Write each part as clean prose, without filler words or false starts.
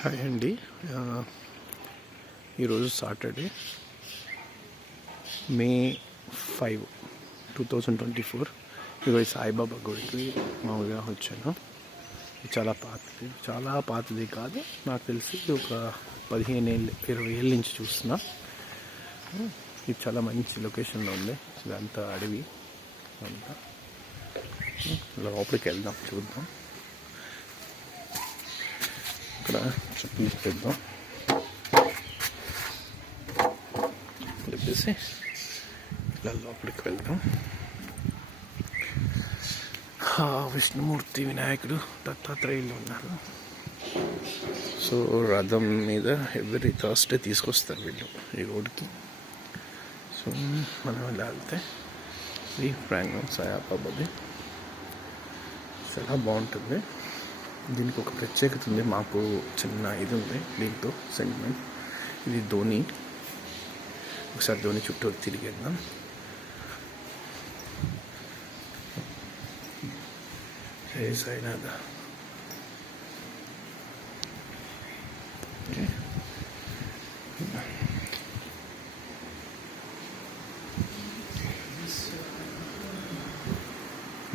Hi అండి. ఈరోజు Saturday మే 5, 2024. ఈరోజు సాయిబాబా గుడికి మామూలుగా వచ్చాను. ఇది చాలా పాతది కాదు, నాకు తెలిసి ఒక 15 ఏళ్ళు 20 ఏళ్ళ నుంచి చూస్తున్నా. ఇది చాలా మంచి లొకేషన్లో ఉంది. ఇదంతా అడవి అంతా. లోపలికి వెళ్దాం, చూద్దాం. ఇక్కడ చెప్పులు పెద్దాం చెప్పేసి ఇలా లోపలికి వెళ్దాం. విష్ణుమూర్తి, వినాయకుడు, దత్తాత్రేయులు ఉన్నారు. సో రథం మీద ఎవ్రీ థర్స్డే తీసుకొస్తారు వీళ్ళు ఈ రోడ్కి. సో మనం ఇలా వెళ్తే ఈ ప్రాంగణం సాయిబాబాది చాలా బాగుంటుంది. దీనికి ఒక ప్రత్యేకత ఉంది. మాకు చిన్న ఇది ఉంది దీంతో సెంటిమెంట్. ఇది ధోని. ఒకసారి ధోని చుట్టూ తిరిగేద్దాం. జై సాయినాథ.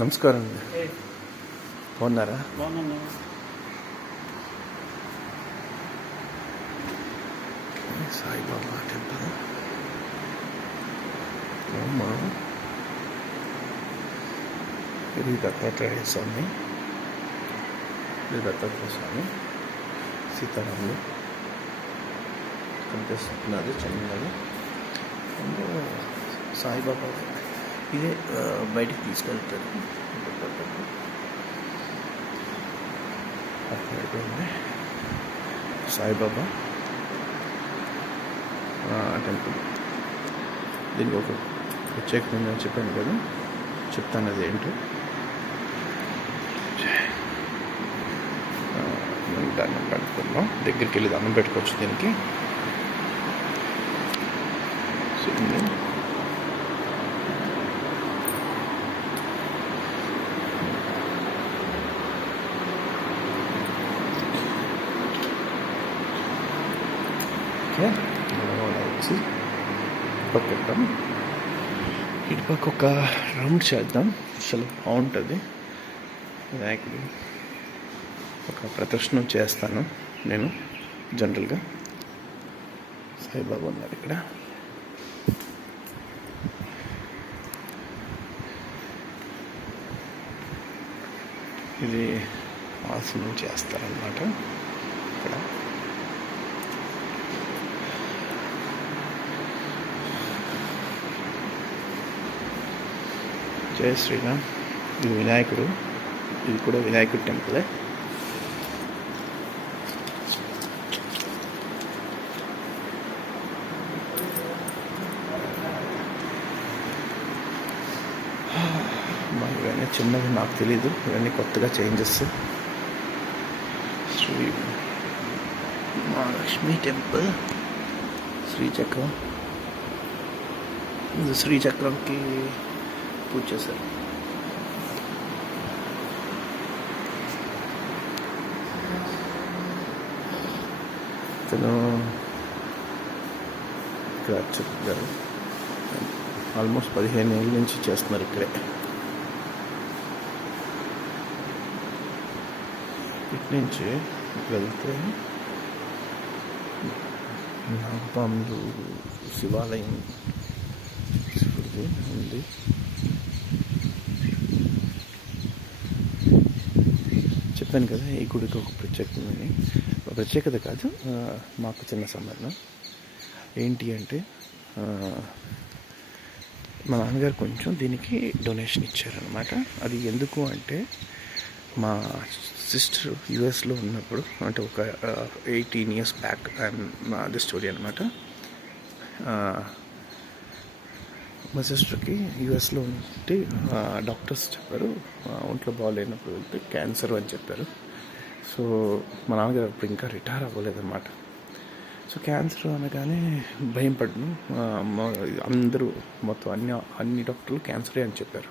నమస్కారం అండి. బాగున్నారా? సాయిబాబా టెంపుల్. ఇది దత్తాత్రేయ స్వామి. సీతారాములు కనిపిస్తున్నది చిన్నది. సాయిబాబా ఇదే బయటికి తీసుకెళ్తారు. అక్కడ సాయిబాబా టెంపుల్. దీనికి ఒక ప్రత్యేకత ఉందని చెప్పాను కదా, చెప్తాను అది ఏంటో. దండం పెట్టుకుందాం. దగ్గరికి వెళ్ళి దండం పెట్టుకోవచ్చు దీనికి. వచ్చి పక్కన ఇటు పక్క ఒక రౌండ్ చేద్దాం. అసలు బాగుంటుంది. వినాయకుడు ఒక ప్రదర్శన చేస్తాను నేను జనరల్గా. సాయిబాబా ఉన్నారు ఇక్కడ. ఇది ఆసనం చేస్తారన్నమాట ఇక్కడ. జయ శ్రీరామ్. ఇది వినాయకుడు. ఇది కూడా వినాయకుడి టెంపులే. ఇవన్నీ చిన్నవి, నాకు తెలీదు. ఇవన్నీ కొత్తగా చేంజెస్. శ్రీ మహాలక్ష్మి టెంపుల్. శ్రీచక్రం. ఇది శ్రీచక్రంకి పూజ చేశారు. ఇతను ఇక్కడ చెప్పారు. ఆల్మోస్ట్ 15 ఏళ్ళ నుంచి చేస్తున్నారు ఇక్కడే. ఇటు నుంచి వెళ్తే నాగపాములు శివాలయం ఉంది. చెప్పాను కదా ఈ గుడికి ఒక ప్రత్యేకత కాదు, మాకు చిన్న సంబంధం. ఏంటి అంటే మా నాన్నగారు కొంచెం దీనికి డొనేషన్ ఇచ్చారనమాట. అది ఎందుకు అంటే మా సిస్టర్ యుఎస్లో ఉన్నప్పుడు, అంటే ఒక 18 years బ్యాక్, అది స్టోరీ అనమాట. మా సిస్టర్కి యుఎస్లో ఉంటే డాక్టర్స్ చెప్పారు ఒంట్లో బాగాలేనప్పుడు వెళ్తే క్యాన్సర్ అని చెప్పారు. సో మా నాన్నగారు అప్పుడు ఇంకా రిటైర్ అవ్వలేదన్నమాట. సో క్యాన్సర్ అనగానే భయం పడ్డాను. అందరూ మొత్తం అన్ని డాక్టర్లు క్యాన్సరే అని చెప్పారు.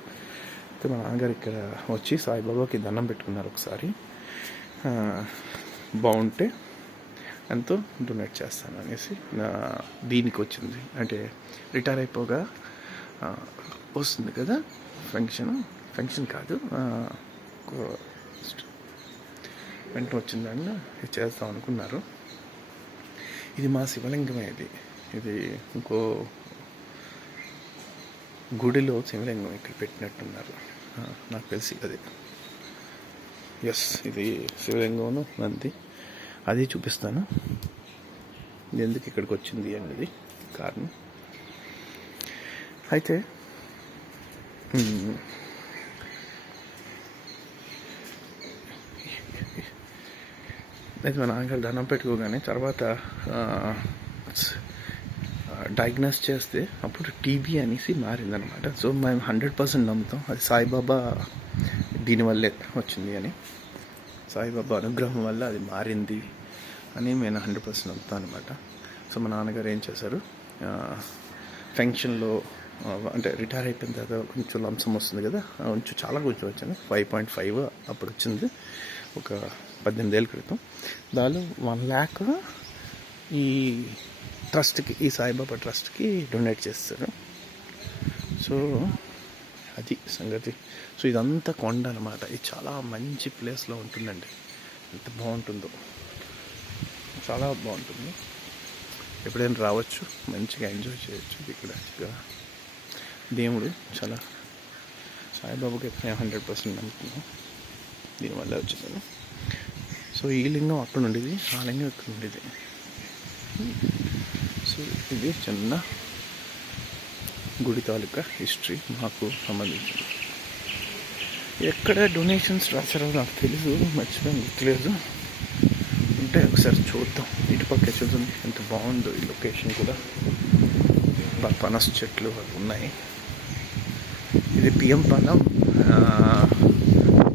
అయితే మా నాన్నగారు ఇక్కడ వచ్చి సాయిబాబాకి దండం పెట్టుకున్నారు ఒకసారి. బాగుంటే ఎంతో డొనేట్ చేస్తాను అనేసి నా దీనికి వచ్చింది. అంటే రిటైర్ అయిపోగా వస్తుంది కదా ఫంక్షన్ కాదు, వెంటనే వచ్చిందని ఇది చేస్తాం అనుకున్నారు. ఇది మా శివలింగమే. ఇది ఇంకో గుడిలో శివలింగం ఇక్కడ పెట్టినట్టున్నారు, నాకు తెలిసి అది. ఎస్, ఇది శివలింగం నంది, అది చూపిస్తాను ఎందుకు ఇక్కడికి వచ్చింది అనేది కారణం. అయితే మా నాన్నగారు దండం పెట్టుకోగానే తర్వాత డయాగ్నోస్ చేస్తే అప్పుడు టీబీ అనేసి మారిందనమాట. సో మేము 100% నమ్ముతాం అది సాయిబాబా దీనివల్లే వచ్చింది అని, సాయిబాబా అనుగ్రహం వల్ల అది మారింది అని నేను 100% నమ్ముతాను అనమాట. సో మా నాన్నగారు ఏం చేశారు, ఫంక్షన్లో అంటే రిటైర్ అయిపోయిన తర్వాత కొంచెం లంసం వస్తుంది కదా, కొంచెం వచ్చింది 5.5 అప్పుడు వచ్చింది, ఒక 18 ఏళ్ళ క్రితం. దానిలో 1 lakh ఈ ట్రస్ట్కి, ఈ సాయిబాబా ట్రస్ట్కి డొనేట్ చేస్తారు. సో అది సంగతి. సో ఇదంతా కొండ అనమాట. ఇది చాలా మంచి ప్లేస్లో ఉంటుందండి. ఎంత బాగుంటుందో, చాలా బాగుంటుంది. ఎప్పుడైనా రావచ్చు, మంచిగా ఎంజాయ్ చేయొచ్చు. ఇక్కడ దేవుడు చాలా, సాయిబాబాకి అయితే 100% నమ్ముతున్నాను, దీనివల్ల వచ్చింది. సో ఈ లింగం అక్కడ ఉండేది, ఆ లింగం ఇక్కడ ఉండేది. సో ఇది చిన్న గుడి తాలూకా హిస్టరీ మాకు సంబంధించింది. ఎక్కడ డొనేషన్స్ రాశారో నాకు తెలుసు, మర్చిపోయి గుర్తులేదు. ఉంటే ఒకసారి చూద్దాం. ఇటుపక్క చూద్దాం ఎంత బాగుందో ఈ లొకేషన్ కూడా. పనస చెట్లు అవి ఉన్నాయి. ఇది PM Palem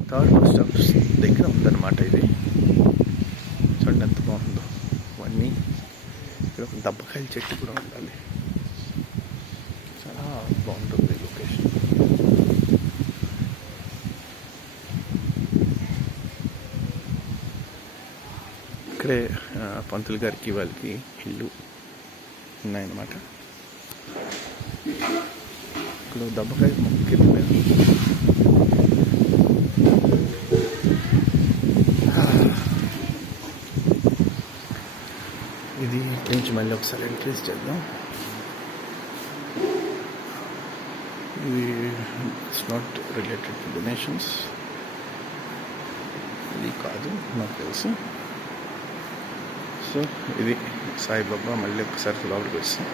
third bus stop దగ్గర ఉందన్నమాట. ఇది చూడండి ఎంత బాగుందో. అవన్నీ ఇక్కడ ఒక దబ్బకాయల చెట్టు కూడా ఉండాలి. చాలా బాగుంటుంది లొకేషన్. ఇక్కడే పంతులు గారికి వాళ్ళకి ఇల్లు ఉన్నాయన్నమాట. ఇక్కడ దబ్బకాయ మొక్కలు ఇది నుంచి మళ్ళీ ఒకసారి ఎంట్రీస్ చేద్దాం. ఇది it's not related to donations, ఇది కాదు నాకు తెలుసు. సో ఇది సాయిబాబా. మళ్ళీ ఒకసారి లోపలికి వస్తాం.